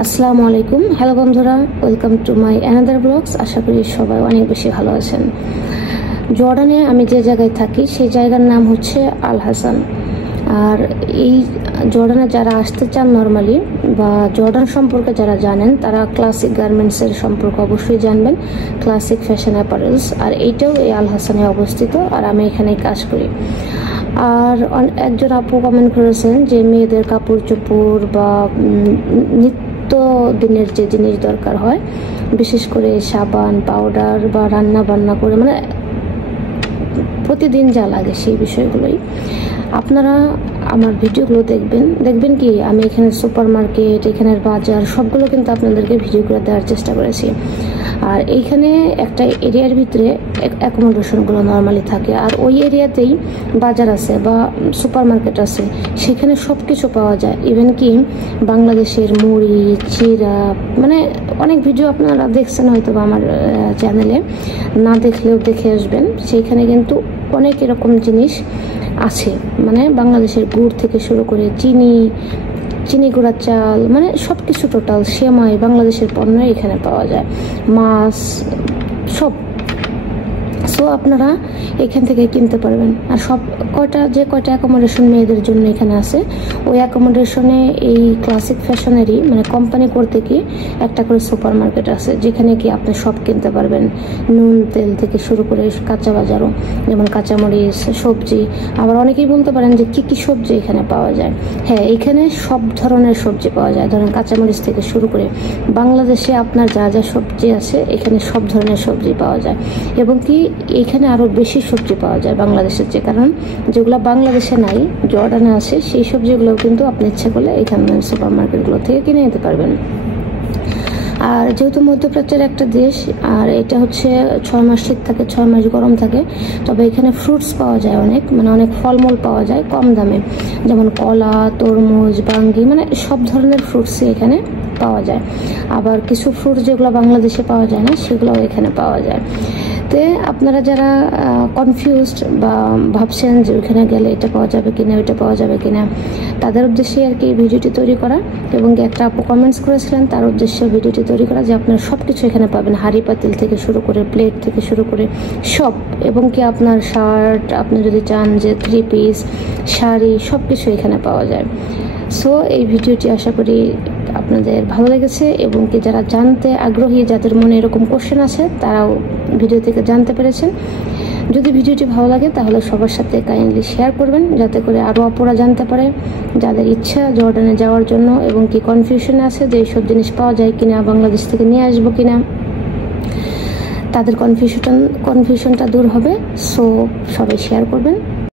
আসসালামু আলাইকুম। হ্যালো বন্ধুরা, welcome to my another blogs. আশা করি সবাই অনেক বেশি ভালো আছেন। জর্ডানে আমি যে জায়গায় থাকি সেই জায়গার নাম হচ্ছে আল হাসান। আর এই জর্ডানে যারা আসতে চান নর্মালি বা জর্ডান সম্পর্কে যারা জানেন তারা ক্লাসিক গার্মেন্টসের সম্পর্কে অবশ্যই জানবেন, ক্লাসিক ফ্যাশন অ্যাপারেলস। আর এইটাও এই আল হাসানে অবস্থিত, আর আমি এখানেই কাজ করি। আর একজন আপু কমেন্ট করেছেন যে মেয়েদের কাপড় চোপড় বা নিত্য দিনের যে জিনিস দরকার হয়, বিশেষ করে সাবান, পাউডার বা রান্না বান্না করে মানে প্রতিদিন যা লাগে সেই বিষয়গুলোই আপনারা আমার ভিডিওগুলো দেখবেন কি আমি এখানে সুপার মার্কেট, এখানের বাজার সবগুলো কিন্তু আপনাদেরকে ভিডিও করে দেওয়ার চেষ্টা করেছি। আর এইখানে একটা এরিয়ার ভিতরে অ্যাকোমোডেশনগুলো নর্মালি থাকে, আর ওই এরিয়াতেই বাজার আছে বা সুপার মার্কেট আছে, সেখানে সব কিছু পাওয়া যায়। ইভেন কি বাংলাদেশের মুড়ি, চিরা, মানে অনেক ভিডিও আপনারা দেখছেন হয়তো বা আমার চ্যানেলে, না দেখলেও দেখে আসবেন। সেইখানে কিন্তু অনেক এরকম জিনিস আছে, মানে বাংলাদেশের গুড় থেকে শুরু করে চিনি গুঁড়া চাল, মানে সব কিছু টোটাল সেমাই বাংলাদেশের পণ্য এখানে পাওয়া যায়, মাছ সব। সো আপনারা এখান থেকে কিনতে পারবেন। আর যে কয়টা অ্যাকোমোডেশন মেয়েদের জন্য এখানে আছে, ওই অ্যাকোমোডেশনে এই ক্লাসিক ফ্যাশনেরই মানে কোম্পানি করতে কি একটা করে সুপার মার্কেট আছে, যেখানে কি আপনি সব কিনতে পারবেন, নুন তেল থেকে শুরু করে কাঁচা বাজারও, যেমন কাঁচামরিচ, সবজি। আবার অনেকেই বলতে পারেন যে কি সবজি এখানে পাওয়া যায়। হ্যাঁ, এখানে সব ধরনের সবজি পাওয়া যায়, ধরেন কাঁচামরিচ থেকে শুরু করে বাংলাদেশে আপনার যা যা সবজি আছে এখানে সব ধরনের সবজি পাওয়া যায়। এবং কি এখানে আরো বেশি সবজি পাওয়া যায় বাংলাদেশের চেয়ে, কারণ যেগুলো বাংলাদেশে নাই জর্ডানে আছে সেই সবজিগুলো কিন্তু আপনি ইচ্ছে করলে এখানে সুপার মার্কেটগুলো থেকে কিনে নিতে পারবেন। আর যেহেতু মধ্যপ্রাচ্যের একটা দেশ, আর এটা হচ্ছে 6 মাস শীত থাকে, 6 মাস গরম থাকে, তবে এখানে ফ্রুটস পাওয়া যায় অনেক ফলমূল পাওয়া যায় কম দামে, যেমন কলা, তরমুজ, বাঙ্গি, মানে সব ধরনের ফ্রুটসই এখানে পাওয়া যায়। আবার কিছু ফ্রুট যেগুলো বাংলাদেশে পাওয়া যায় না সেগুলোও এখানে পাওয়া যায়। আপনারা যারা কনফিউজড বা ভাবছেন যে ওইখানে গেলে এটা পাওয়া যাবে কিনা, ওইটা পাওয়া যাবে কিনা, তাদের উদ্দেশ্যে আর কি ভিডিওটি তৈরি করা। এবং একটা আপু কমেন্টস করেছিলেন তার উদ্দেশ্যে ভিডিওটি তৈরি করা যে আপনারা সব কিছু এখানে পাবেন, হাঁড়ি পাতিল থেকে শুরু করে প্লেট থেকে শুরু করে সব। এবং কি আপনার শার্ট, আপনি যদি চান যে 3 পিস শাড়ি, সব কিছু এখানে পাওয়া যায়। সো এই ভিডিওটি আশা করি আপনাদের ভালো লেগেছে, এবং কি যারা জানতে আগ্রহী, যাদের মনে এরকম কোশ্চেন আছে, তারাও ভিডিও থেকে জানতে পেরেছেন। যদি ভিডিওটি ভালো লাগে তাহলে সবার সাথে কাইন্ডলি শেয়ার করবেন, যাতে করে আরও আপুরা জানতে পারে যাদের ইচ্ছা জর্ডানে যাওয়ার জন্য, এবং কি কনফিউশন আছে যে এইসব জিনিস পাওয়া যায় কিনা, বাংলাদেশ থেকে নিয়ে আসবো কিনা, তাদের কনফিউশনটা দূর হবে। সো সবাই শেয়ার করবেন।